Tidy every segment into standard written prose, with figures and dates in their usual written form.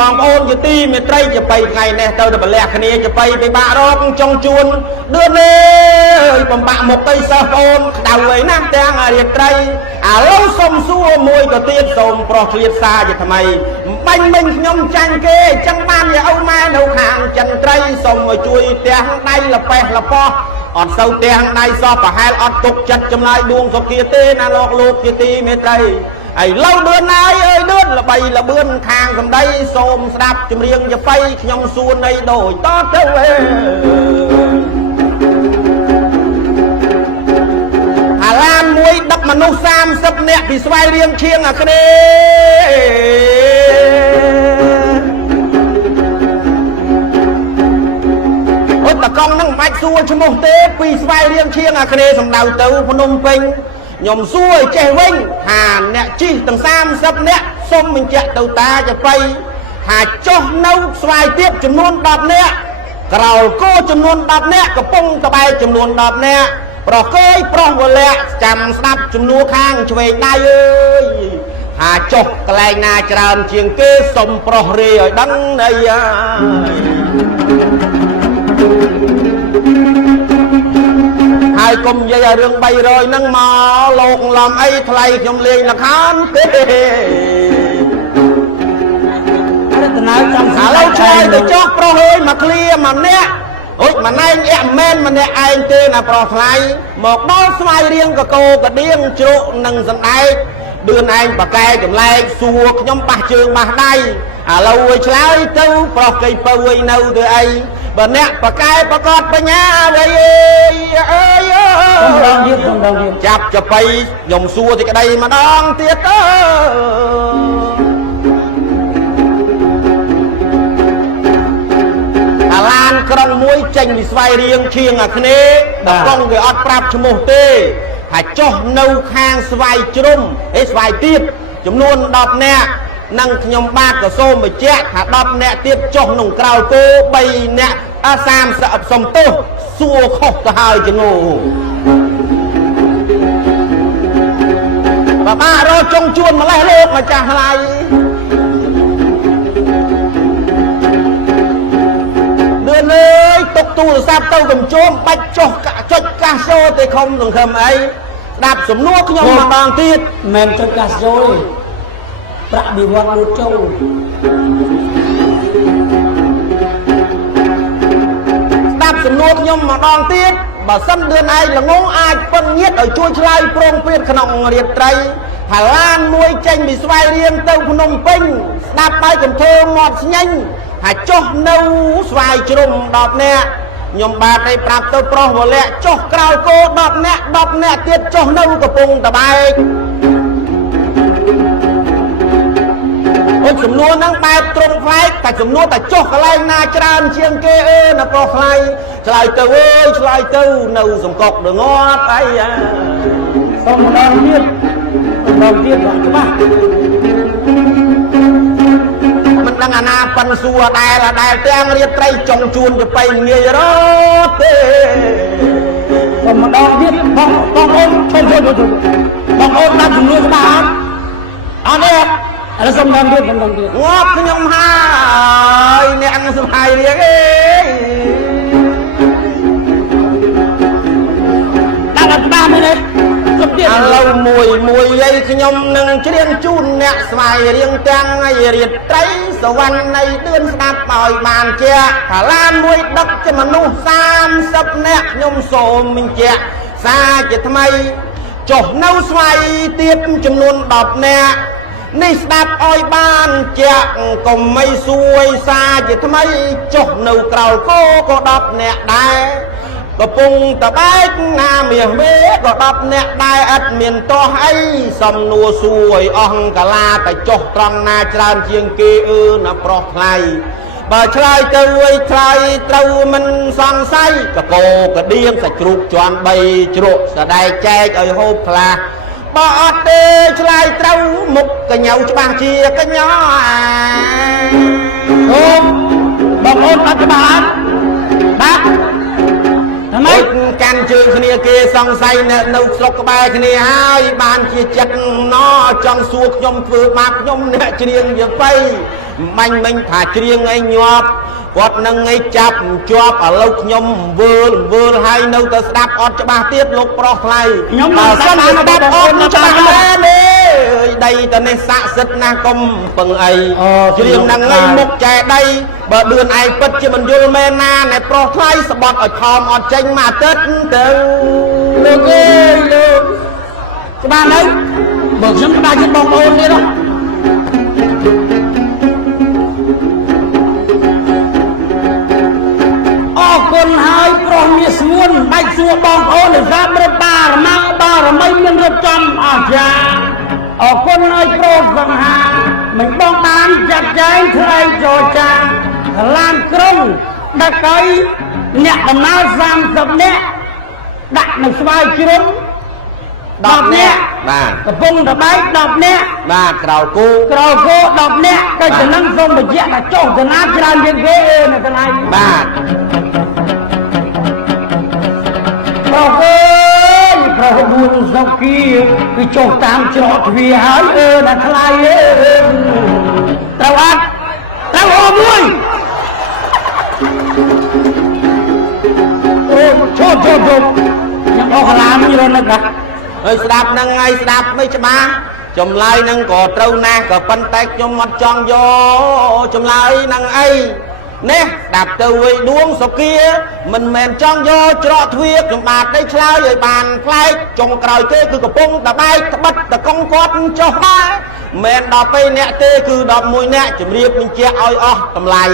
បងប្អូនជាទីមេត្រីជាបៃថ្ងៃនេះទៅតែប្រលះគ្នាជាបៃពិបាករកចុងជួនដឿនអើយបំបាក់មុខទៅសិស្សប្អូនដៅអីណាស់ទាំងរាត្រីឥឡូវសុំសួរមួយទៅទៀតសូមប្រុសឃ្លាតសារជាថ្មីបាញ់មិញខ្ញុំចាញ់គេចឹងបានជាឪម៉ែនៅខាងចិនត្រីសូមឲ្យជួយផ្ទះដៃលប៉េះលប៉ោះអត់សូវផ្ទះដៃសោះប្រហែលអត់ទុកចិត្តចំណាយដួងសុខាទេណាលោកជាទីមេត្រីឥឡូវដឿនណាយអើយដឿនល្បីល្បឿនខាងសំដីសូមស្ដាប់ចម្រៀងយប៉ៃខ្ញុំសួរនៃដូចតទៅអាឡានមួយដឹកមនុស្ស30នាក់ពីស្វាយរៀងឈៀងអាគ្នេអូតកង់នឹងមិនបាច់សួរឈ្មោះទេពីស្វាយរៀងឈៀងអាគ្នេសំដៅទៅភ្នំពេញខ្ញុំសួរឲ្យចេះវិញថាអ្នកជិះទាំង30នាក់សុំបញ្ជាក់ទៅតាចបៃថាចុះនៅស្វាយទៀតចំនួន10នាក់ក្រោលគោចំនួន10នាក់កំពុងតបែកចំនួន10នាក់ប្រុសគេប្រុសវលាក់ចាំស្ដាប់ចំនួនខាងឆ្វេងដៃអើយថាចុះកន្លែងណាច្រើនជាងគេសុំប្រុសរាយឲ្យដឹងអីហើយកុំនិយាយឲ្យរឿង300ហ្នឹងមកលោកឡំអីថ្លៃខ្ញុំលេងលខានទេអរតណៅចាំឥឡូវឆ្លើយទៅចុះប្រុសអើយមកឃ្លាម្នាក់អូយម្នាក់ឯងមិនមែនម្នាក់ឯងទេណាប្រុសថ្លៃមកដល់ស្វាយរៀងកកោកដៀងជ្រក់នឹងសណ្ដែកដឿនឯងបកែចម្លែកសួរខ្ញុំប៉ះជើងប៉ះដៃឥឡូវឲ្យឆ្លើយទៅប្រុសកៃពៅឲ្យនៅទៅអីបើអ្នកបកែប្រកបបញ្ញាអីអើយខ្ញុំទៀតចាប់ចបៃខ្ញុំសួរទីក្តីម្ដងទៀតអាឡានក្រុងមួយចេញពីស្វាយរៀងឈៀងអាគ្នេដល់កង់គេអត់ប្រាប់ឈ្មោះទេថាចុះនៅខាងស្វាយជ្រុំស្វាយទៀតចំនួន10នាក់នឹងខ្ញុំបាទក៏សូមបញ្ជាក់ថា10នាក់ទៀតចុះក្នុងក្រៅគោ3នាក់30សំទោសសួរខុសទៅហើយចងោបាបារកចុងជួនម្លេះលោកម្ចាស់ថ្លៃលឿនអើយទុកទូរស័ព្ទទៅកំជុំបាច់ចុះចុចកាសចូលទៅខំសង្ឃឹមអីស្ដាប់សំណួរខ្ញុំម្ដងទៀតមិនចុចកាសចូលទេប្រាក់និវត្តន៍លូតចូលស្ដាប់សំណួរខ្ញុំម្ដងទៀតបើសិនលឿនឯងល្ងងអាចពឹងញាតឲ្យជួយឆ្លើយប្រងព្រាតក្នុងរាត្រីថាឡានមួយចេញពីស្វាយរៀងទៅភ្នំពេញស្ដាប់ហើយកន្ធ្វើមាត់ស្ញែងថាចុះនៅស្វាយជ្រុំ10នាក់ខ្ញុំបាទឲ្យប្រាប់ទៅប្រុសវលាក់ចុះក្រោយគោ10នាក់10នាក់ទៀតចុះនៅកំពង់តបែកអូសំណួរហ្នឹងបែបត្រង់ផ្លែកតែសំណួរតែចុះកន្លែងណាច្រើនជាងគេណាប្រុសថ្លៃឆ្លើយទៅឆ្លើយទៅនៅសង្កត់ដងត់អីសុំម្ដងទៀតច្បាស់មិនដឹងអាណាប៉ិនសួរដែលទាំងរាត្រីចុងជួនទៅបៃងាយរត់ទេសុំម្ដងទៀតបងអូនឈប់បងអូនដាក់សំណួរស្ដាប់អត់ទេឥឡូវសុំម្ដងទៀតងាប់ខ្ញុំហើយអ្នកសុខហើយរៀងដាក់ស្ដាប់មែនទេសុំទៀតឥឡូវមួយអីខ្ញុំនឹងច្រៀងជូនអ្នកស្វាយរៀងទាំងឲ្យរាត្រីសវណ្ណនៃដឿនស្ដាប់ឲ្យបានជាថាឡានមួយដឹកជាមនុស្ស30នាក់ខ្ញុំសូមបញ្ជាក់សារជាថ្មីចុះនៅស្វាយទៀតចំនួន10នាក់នេះស្ដាប់ឲ្យបានជាក់កុំមិនសួយសារជាថ្មីចុះនៅក្រោលគោក៏10នាក់ដែរកំពុងតបែកណាមាសមេក៏10នាក់ដែរឥតមានតោះអីសំណួរសួរឲ្យអស់កាលាតែចុះត្រង់ណាច្រើនជាងគេណាប្រុសថ្លៃបើឆ្លើយទៅឆ្លើយត្រូវមិនសង្ស័យកកោកដៀងសាច់ជ្រូកជាន់3ជ្រក់សដែកចែកឲ្យហូបខ្លះបើអត់ទេឆ្លើយត្រូវមុខកញ្ញៅច្បាស់ជាកញ្ញោអូបងអូនអត់ច្បាស់បាទทำไมកាន់ជើងគ្នាគេសង្ស័យនៅស្រុកក្បែរគ្នាហើយបានជាចិត្តណចង់សួរខ្ញុំធ្វើបាបខ្ញុំអ្នកច្រៀងយបៃ បាញ់មិញថាច្រៀងអីញាប់គាត់នឹងឯចាប់ជាប់ឥឡូវខ្ញុំវើលហើយនៅតែស្ដាប់អត់ច្បាស់ទៀតលោកប្រុសថ្លៃខ្ញុំមិនស្ដាប់អត់ច្បាស់មែនទេដីតនេះស័ក្តិសិទ្ធណាស់កុំពឹងអីច្រៀងហ្នឹងឯងមុខចែដីបើដឿនឯងពិតជាមិនយល់មែនណាណែប្រុសថ្លៃស្បត់ឲ្យខំអត់ចេញមួយអាទិត្យទៅលោកអើយលោកច្បាស់ហើយបើខ្ញុំច្បាស់ជាបងប្អូនទៀតអរគុណហើយប្រុសមាសស្ងួនបាច់សួរបងប្អូនដែលសាប់រត់បារមីមានរត់ចំអស្ចារ្យអរគុណហើយប្រុសសង្ហាមិនបងបានចាត់ចែងថ្លៃចរចាឡានក្រុងដឹកឲ្យអ្នកដំណើរ30នាក់ដាក់នៅស្វាយជ្រុំ10នាក់បាទកំពុងតបែក10នាក់បាទក្រៅគូ10នាក់ក៏ចំនឹងសូមបញ្ជាក់ថាចុះចំណាច្រើនជាងគេនៅកន្លែងបាទប្រុសអើយប្រុស4សុគីគឺចុះតាមច្រកទ្វារហើយដល់ថ្លៃត្រូវអត់ត្រូវអូមួយអូឈប់ខ្ញុំអស់កលាមិនរត់នឹកហើយស្ដាប់ហ្នឹងហើយស្ដាប់មិនច្បាស់ចម្លើយហ្នឹងក៏ត្រូវណាស់ក៏ប៉ុន្តែខ្ញុំអត់ចង់យកចម្លើយហ្នឹងអីនេះស្ដាប់ទៅវិញដួងសុគាមិនមែនចង់យកច្រកទ្វារខ្ញុំបាទđâyឆ្លើយឲ្យបានផ្លែកចុងក្រោយគេគឺកំពុងតបែកត្បិតតកុងគាត់ចុះដែរមិន12នាក់ទេគឺ11នាក់ជំរាបបញ្ជាក់ឲ្យអស់តម្លៃ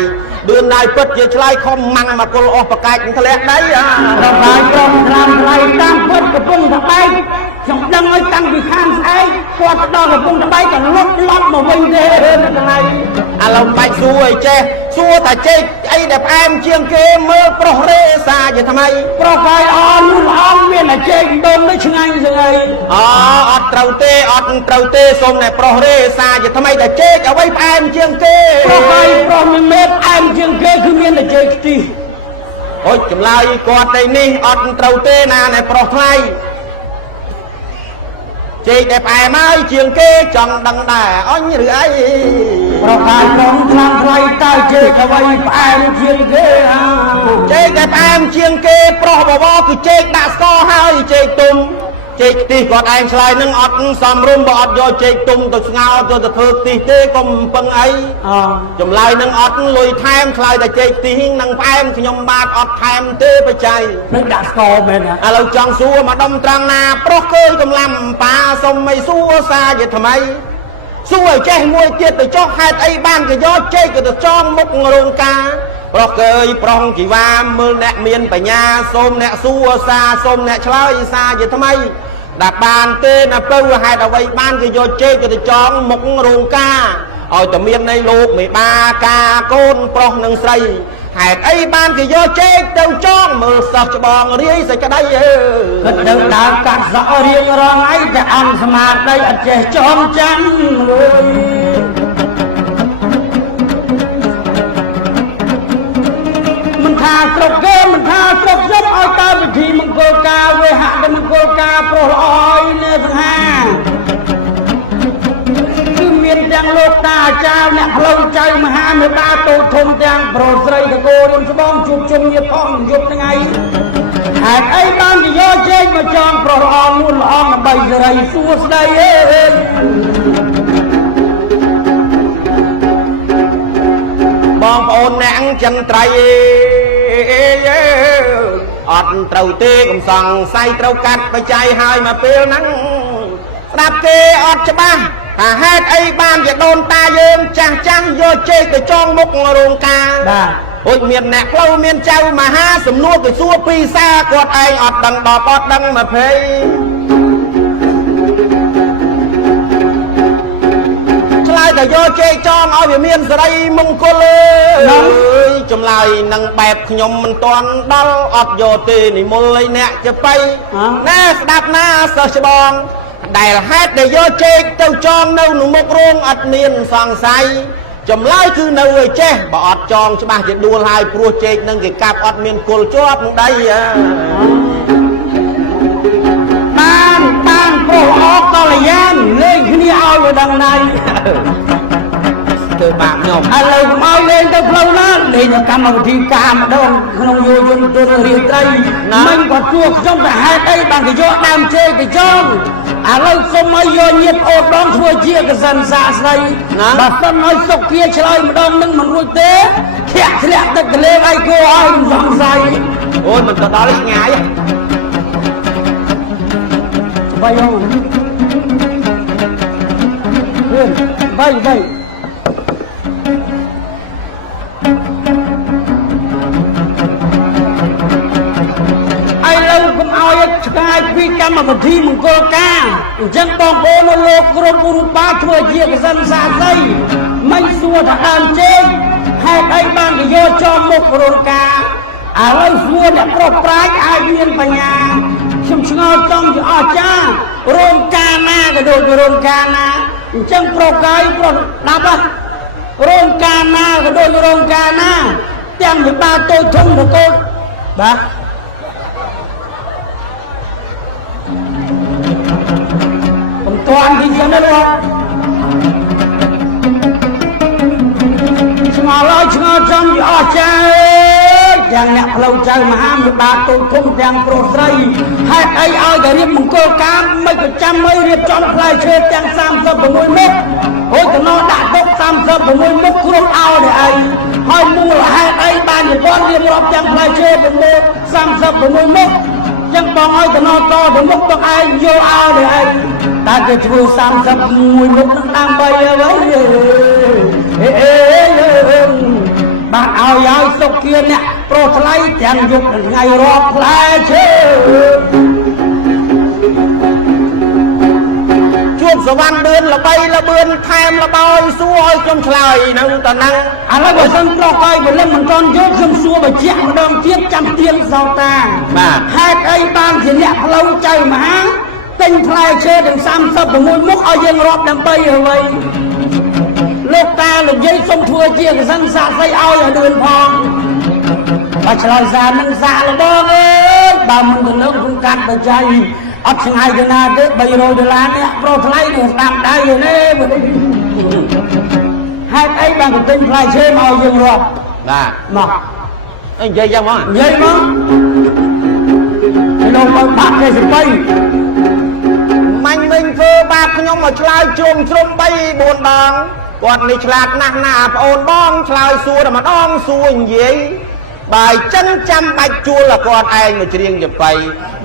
ដឿនណាយពិតជាឆ្លើយខំម៉ាំងមកគល់អស់ប្រកែកធ្លាក់ដីដល់បាយក្រុមខ្លាំងថ្លៃតាមពិតកំពុងតបែកខ្ញុំដឹងឲ្យតាំងពីខាងស្អែកគាត់ដល់កំពុងតបែកក៏លុតឡប់មកវិញទេនៅកន្លែងឥឡូវបាច់សួរឲ្យចេះសួរថាចេកអីដែលផ្អែមជាងគេមើលប្រុសរេសាជាថ្មីប្រុសកាយអនលូអងមានតែចេកដុំនេះឆ្ងាញ់ស្ងីអត់ត្រូវទេសូមតែប្រុសរេសាជាថ្មីតែចេកអ្វីផ្អែមជាងគេប្រុសកាយប្រុសមិនមែនផ្អែមជាងគេគឺមានតែចេកខ្ទិះអូយចម្លើយគាត់តែនេះអត់ត្រូវទេណាណែប្រុសថ្លៃចេកដែលផ្អែមហើយជាងគេចង់ដឹងដែរអញឬអីប្រកាសក្នុងខ្លាំងថ្លៃតើចេកអ្វីផ្អែមជាងគេចេកដែលផ្អែមជាងគេប្រុសបវរគឺចេកដាក់ស្ករហើយចេកទុំចេកខ្ទិះគាត់ឯងឆ្លើយនឹងអត់សំរុំបើអត់យកចេកទុំទៅស្ងោរទៅធ្វើខ្ទិះទេកុំពឹងអីចម្លើយនឹងអត់លុយថែមឆ្លើយតែចេកខ្ទិះនឹងផ្អែមខ្ញុំបាទអត់ថែមទេបច្ច័យនឹងដាក់ស្ករមែនឥឡូវចង់សួរមកដុំត្រង់ណាប្រុសគេកំឡាំប៉ាសុំឲ្យសួរសាជាថ្មីសួរឲ្យចេះមួយទៀតទៅចុះហេតុអីបានក៏យកចេកទៅចងមុខរោងការប្រុសគេប្រុសជីវ៉ាមើលអ្នកមានបញ្ញាសូមអ្នកសួរសាសូមអ្នកឆ្លើយសាជាថ្មីដាក់បានទេណាពៅហេតុអ្វីបានគេយកចេកទៅចងមុខរោងការឲ្យតែមាននៃលោកមេបាការកូនប្រុសនិងស្រីហេតុអីបានគេយកចេកទៅចងមើលសិស្សច្បងរាយសេចក្តីគិតទៅដើរកាត់សក់រៀងរងអីតែអង្គស្មារតីអត់ចេះចងចាំមិនថាស្រុកគេមិនថាស្រុកខ្ញុំឲ្យតើពិធីមង្គលការវេហៈមង្គលការប្រុសល្អឲ្យនៅសង្ហាគឺមានទាំងលោកតាអាចារ្យអ្នកផ្លូវចៅមហាមេតាតូចធំទាំងប្រុសស្រីតកូរៀមស្បងជួបជុំញាតិផងយប់ថ្ងៃហេតុអីបានជាយកជែកមកចងប្រុសល្អនួនល្អដើម្បីសេរីសួស្តីបងប្អូនអ្នកចិនត្រៃអត់ត្រូវទេកុំសង្ស័យត្រូវកាត់បច្ច័យហើយមកពេលហ្នឹងស្ដាប់គេអត់ច្បាស់ថាហេតុអីបានជាដូនតាយើងចាស់យកចេកទៅចងមុខរោងការបាទអូចមានអ្នកផ្លូវមានចៅមហាសំណួរគេសួរពីសាគាត់ឯងអត់ដឹងដល់អត់ដឹងមកភ័យឆ្លើយតែយកចេកចងឲ្យវាមានសេរីមង្គលអើយចម្លើយនឹងបែបខ្ញុំមិនទាន់ដល់អត់យកទេនិមលឲ្យអ្នកចបៃណាស្ដាប់ណាសិស្សច្បងដែលហេតុដែលយកចេកទៅចងនៅមុខរោងអត់មានសង្ស័យចម្លើយគឺនៅឲ្យចេះបើអត់ចងច្បាស់ជាដួលហើយព្រោះចេកនឹងគេកាប់អត់មានគល់ជាប់នឹងដីបានប្រុសអកកល្យានលេងគ្នាឲ្យវាដឹងណៃ ធ្វើបាបខ្ញុំឥឡូវកុំឲ្យលេងទៅផ្លូវណាលេងកម្មវិធីការម្ដងក្នុងយោយន្តទូរាត្រីមិនក៏ជួខ្ញុំទៅហេតុអីបានគេយកដើមជេរទៅចងឥឡូវសុំឲ្យយកញាតិអូនដងធ្វើជាកសិនសាស្ដីបើសិនឲ្យសុខគាឆ្លើយម្ដងនឹងមិនរួចទេធាក់ធ្លាក់ទឹកទលេឲ្យគួរឲ្យសង្ស័យអូយមិនទៅដល់ឆ្ងាយបាយអូនបាយឥឡូវកុំឲ្យឆ្ងាយពីកម្មវិធីមង្គលការអញ្ចឹងបងប្អូននៅលោកគ្រប់រូបបាធ្វើជាកសិនសាស្ត្រីមិនសួរថាដើមជេងហេតុអីបានគេយកចំមុខរោងការឥឡូវសួរអ្នកប្រុសប្រាជ្ញអាចមានបញ្ញាខ្ញុំឆ្ងល់ចំជាអស្ចារ្យរោងការណាក៏ដូចជារោងការណាអញ្ចឹងប្រុសកាយប្រុសដាប់រោងការណាក៏ដូចជារោងការណាទាំងវិបាកតូចធំទៅកូនបាទតាន់ទីចឹងណាលោកឆ្ងល់ហើយឆ្ងល់ចំជាអស្ចារ្យទាំងអ្នកផ្លូវចៅមហាមេបាទូលគុំទាំងប្រុសស្រីហេតុអីឲ្យតែរៀបមង្គលការមិនប្រចាំអីរៀបចំផ្លែឈើទាំង36មុខអូយតំណដាក់ទុក36មុខគ្រប់ឲ្យតែអីហើយមូលហេតុអីបានជាគាត់រៀបរាប់ទាំងផ្លែឈើ36មុខចឹងបងឲ្យតំណតទៅមុខបងឯងយកឲ្យតែអីតែគេធ្វើ31មុខនឹងដើម្បីអ្វីបាទឲ្យសុខគាអ្នកប្រុសថ្លៃទាំងយប់ថ្ងៃរាប់ផ្លែឈើជួបសវណ្ណបឿនល្បីល្បឿនថែមល្បោយសួរឲ្យខ្ញុំឆ្លើយនៅតនឹងឥឡូវបើសិនប្រុសកាយពលិមិនទាន់យកខ្ញុំសួរបញ្ជាក់ម្ដងទៀតចាំទៀនសោតាបាទហេតុអីបានជាអ្នកផ្លូវចៅមហាទិញផ្លែឈើទាំង36មុខឲ្យយើងរាប់ដើម្បីអ្វីលោកតាលោកយាយសុំធ្វើជាកសិនសាស្ត្រីឲ្យលឿនផងបើឆ្លើយសារនឹងសាកល្បងអើយបើមិនទៅលើកខ្ញុំកាត់បច្ច័យអត់ឆ្ងាយទៅណាទេ$300នេះប្រុសថ្លៃនឹងស្ដាប់ដៃនេះហេតុអីបានទៅទិញផ្លែឈើមកយើងរាប់បាទមកអីនិយាយយ៉ាងមកនិយាយមកលោកបើបាក់គេស្បៃមាញ់មិញធ្វើបាបខ្ញុំមកឆ្លើយជ្រុំ3 4ដងគាត់នេះឆ្លាតណាស់ណាប្អូនបងឆ្លើយសួរតែម្ដងសួរនិយាយបើចឹងចាំបាច់ជួលឲ្យគាត់ឯងមកច្រៀងចំបៃ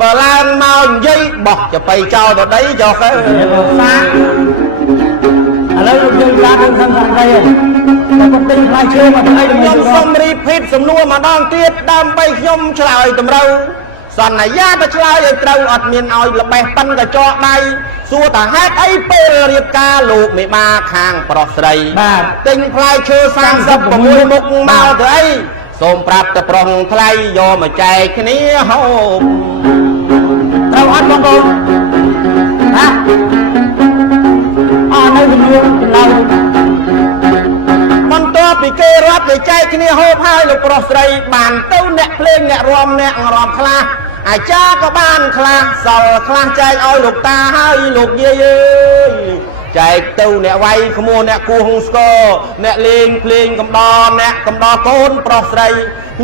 បើឡើងមកនិយាយបោះចំបៃចោលទៅដីចុះទៅសាឥឡូវលោកយើងឡាននឹងសំខាន់ហើយតែគាត់ទិញផ្លែឈើមកទៅអីខ្ញុំសុំរីភីតសំណួរម្ដងទៀតដើម្បីខ្ញុំឆ្លើយតម្រូវសន្យាទៅឆ្លើយឲ្យត្រូវអត់មានឲ្យល្បេះប៉ិនកញ្ចក់ដៃសួរតាហេតុអីពេលរៀបការលោកមេបាខាងប្រុសស្រីបាទទិញផ្លែឈើ36មុខមកទៅអីសូមប្រាប់តែប្រុសថ្លៃយកមកចែកគ្នាហូបត្រូវអត់បងប្អូនណាអត់នៅជំនួសឡើយបន្ទាប់ពីគេរាប់ទៅចែកគ្នាហូបហើយលោកប្រុសស្រីបានទៅអ្នកភ្លេងអ្នករាំអ្នករាំខ្លះអាចារ្យក៏បានខ្លះសល់ខ្លះចែកឲ្យលោកតាហើយលោកយាយអើយចែកទៅអ្នកវាយក្មួយអ្នកគោះស្គរអ្នកលេងភ្លេងកំដរអ្នកកំដរកូនប្រុសស្រី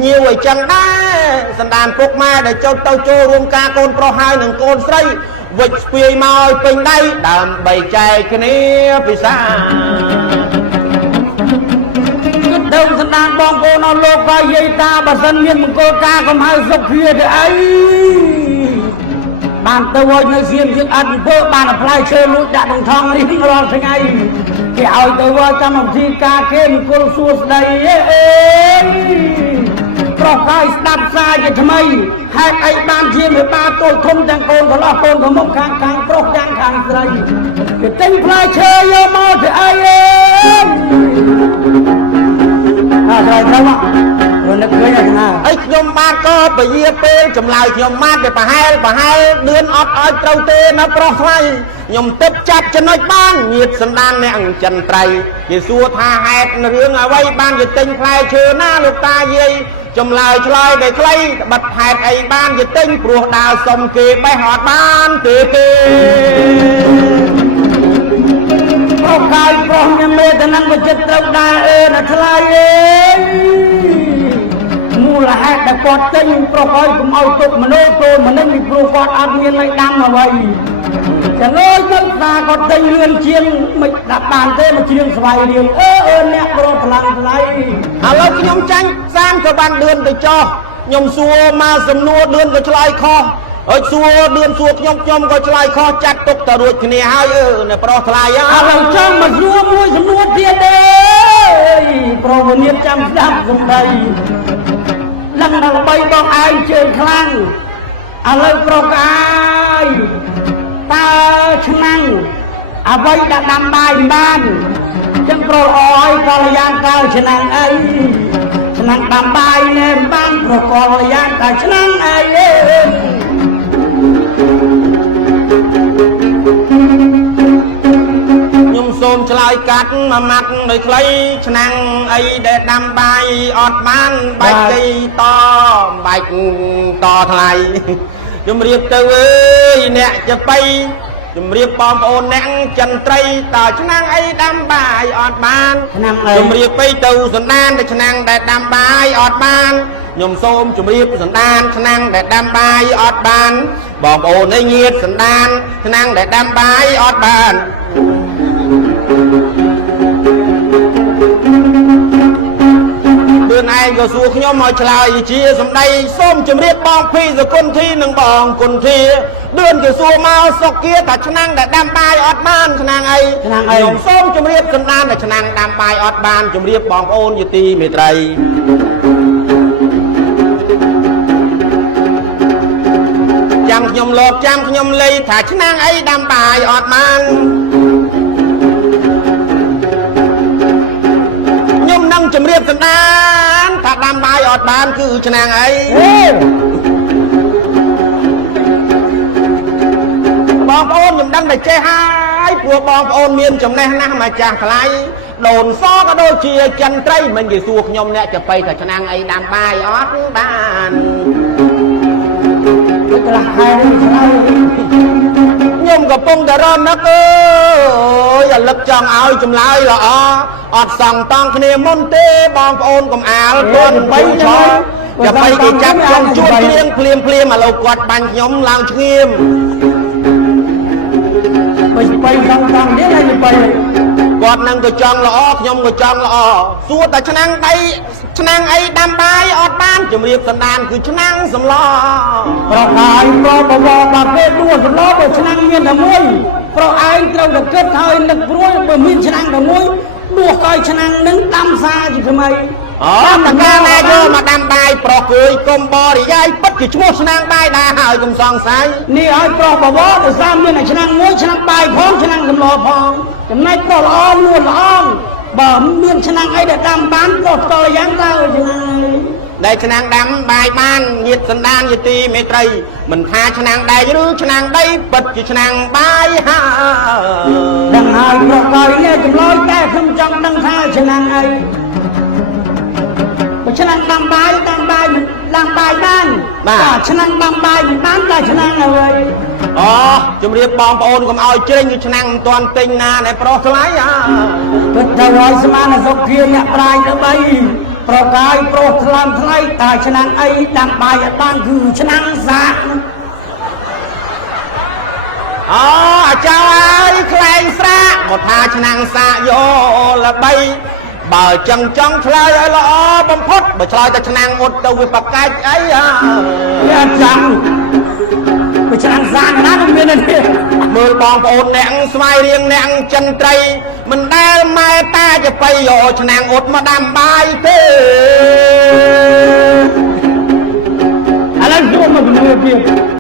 ញៀវអីចឹងដែរសន្តានពុកម៉ែដែលទៅចូលរួមការកូនប្រុសហើយនិងកូនស្រីវិចស្ពាយមកឲ្យពេញដៃដើម្បីចែកគ្នាពិសាដើមសន្តានបងប្អូនអស់លោកក៏យាយតាបើសិនមានមង្គលការកុំហៅសុខភាទៅអីបានទៅឲ្យនៅសៀមជាងអត់ធ្វើបានផ្លែឈើលួចដាក់ក្នុងថងរៀងរាល់ថ្ងៃគេឲ្យទៅឲ្យកម្មវិធីការគេមង្គលសួស្ដីអេប្រុសកាយស្ដាប់សារជាថ្មីហេតុអីបានជាមេបាទល់ធំទាំងកូនកន្លោះកូនប្រមុខខាងប្រុសទាំងខាងស្រីគេទិញផ្លែឈើយកមកទៅអីត្រូវនឹកឃើញណាអីខ្ញុំបានក៏ពយាពេលចម្លើយខ្ញុំបានតែប្រហែលដឿនអត់ឲ្យត្រូវទេណាប្រុសថ្លៃខ្ញុំទឹកចាប់ចំណុចបានញាតសន្តានអ្នកចិនត្រៃគេសួរថាហេតុរឿងអ្វីបានជាទិញផ្លែឈើណាលោកតាយាយចម្លើយឆ្លើយតែខ្លីបិទហេតុអីបានជាទិញព្រោះដើរសុំគេបេះអត់បានទេប្ ប្រុសកាយប្រុសញ៉ាំមេតនឹងក៏ចិត្តត្រូវដែរអើណាថ្លៃអើយមូលហេតុដែលគាត់ទិញប្រុសឲ្យកុំឲ្យទុកមនុស្សចូលមនុស្សពីព្រោះគាត់អត់មានលៃដាំអ្វីចឹងអើយទឹកថាគាត់ទិញលឿនជាងមិនដាក់បានទេមកជ្រៀងស្វាយរៀងអឺអ្នកប្រុសថ្លៃថ្លៃឥឡូវខ្ញុំចាញ់30បានលឿនទៅចោះខ្ញុំសួរមកសំណួរលឿនក៏ឆ្លើយខុសអើយសួរលឿនសួរខ្ញុំក៏ឆ្លើយខុសចាត់ទុកទៅរួចគ្នាហើយអ្នកប្រុសថ្លៃឥឡូវចង់មកសួរមួយសំណួរទៀតទេប្រុសវិនិច្ឆ័យចាំស្ដាប់សំដីឡើងដល់3បងឯងជើងខ្លាំងឥឡូវប្រុសអាយតើឆ្នាំងអ្វីដែលដាំបាយបានចឹងប្រុសអើយកលយ៉ាងកើឆ្នាំងអីឆ្នាំងដាំបាយណែបានប្រុសកលយ៉ាងកើឆ្នាំងអីខ្ញុំសូមឆ្លើយកាត់មួយម៉ាត់ដោយខ្លីឆ្នាំងអីដែលដាំបាយអត់បានបែកទីតបែកតថ្លៃជំរាបទៅអើយអ្នកចបៃជំរាបបងប្អូនអ្នកចន្ទ្រីតើឆ្នាំងអីដាំបាយអត់បានជំរាបទៅសណ្ដានតែឆ្នាំងដែលដាំបាយអត់បានខ្ញុំសូមជម្រាបសណ្ដានឆ្នាំងដែលដាំបាយអត់បានបងប្អូនឯងញាតសណ្ដានឆ្នាំងដែលដាំបាយអត់បានលឿនឯងក៏សួរខ្ញុំមកឆ្លើយជាសម្ដីសូមជម្រាបបងភីសគុណធីនិងបងគុណធីលឿនក៏សួរមកសុគាថាឆ្នាំងដែលដាំបាយអត់បានឆ្នាំងអីខ្ញុំសូមជម្រាបសណ្ដានតែឆ្នាំងដាំបាយអត់បានជម្រាបបងប្អូនយទីមេត្រីចាំខ្ញុំលោកចាំខ្ញុំលៃថាឆ្នាំងអីដាំបាយអត់បានខ្ញុំនឹងជម្រាបសណ្ដានថាដាំបាយអត់បានគឺឆ្នាំងអីបងប្អូនខ្ញុំដឹងតែចេះហើយព្រោះបងប្អូនមានចំណេះណាស់មកចាស់ថ្លៃដូនសក៏ដូចជាចន្ទ្រីមិនគេសួរខ្ញុំអ្នកចបៃថាឆ្នាំងអីដាំបាយអត់បានខ្លះហើយខ្ញុំកំពុងតែរំនឹកអើយអាលឹកចង់ឲ្យចម្លើយល្អអត់សង់តង់គ្នាមុនទេបងប្អូនកុំអាលខ្លួនបីឆោอย่าไปគេចាប់ចង់ជួបគ្រៀងភ្លាមឥឡូវគាត់បាញ់ខ្ញុំឡើងឈ្ងៀមបីសង់តង់នេះហើយបីគាត់នឹងក៏ចង់ល្អខ្ញុំក៏ចង់ល្អសួរតែឆ្នាំងអីដាំបាយអត់បានជំរាបសណ្ដានគឺឆ្នាំងសម្លប្រកាយប្របវបាគេដួលសម្លបើឆ្នាំងមានតែមួយប្រឯងត្រូវតែគិតហើយនឹកព្រួយបើមានឆ្នាំងតែមួយដួសកយឆ្នាំងនឹងដាំសាជាថ្មីតើកាលណាយកមកដាំបាយប្រុសគួយកុំបរិយាយពិតជាឈ្មោះឆ្នាំងបាយដែរហើយកុំសង្ស័យនេះឲ្យប្រុសបវរដោយសារមានតែឆ្នាំងមួយឆ្នាំងបាយផងឆ្នាំងសម្លផងចំណែកប្រុសល្អលួនល្អបើមានឆ្នាំងអីដែលដាំបានប្រុសតលយ៉ាងទៅឆ្នាំងដែលឆ្នាំងដាំបាយបានញាតសណ្ដានយទីមេត្រីមិនថាឆ្នាំងដែកឬឆ្នាំងដីពិតជាឆ្នាំងបាយហើយដឹងហើយប្រុសកយនេះចម្លើយតែខ្ញុំចង់ដឹងថាឆ្នាំងអីឆ្នាំងដាំបាយបានបាទឆ្នាំងដាំបាយមិនបានតែឆ្នាំងអ្វីអូជំរាបបងប្អូនកុំឲ្យជ្រេញគឺឆ្នាំងមិនទាន់ទិញណាដែលប្រុសថ្លៃពិតទៅឲ្យស្មានសុភាអ្នកប្រាជ្ញទៅបីប្រកាយប្រុសថ្លៃតែឆ្នាំងអីដាំបាយអត់បានគឺឆ្នាំងសាកអូអាចើយខ្លែងស្រាកមកថាឆ្នាំងសាកយកល្បីបើចឹងចង់ឆ្លើយឲ្យល្អបំផុតបើឆ្លើយតែឆ្នាំងអ៊ុតទៅវាបកាច់អីវាចាំបើឆ្នាំងសាកណាមិនមានទេមើលបងប្អូនអ្នកស្វាយរៀងអ្នកចន្ទ្រីមិនដែលម៉ែតាចបៃយកឆ្នាំងអ៊ុតមកដាំបាយទេ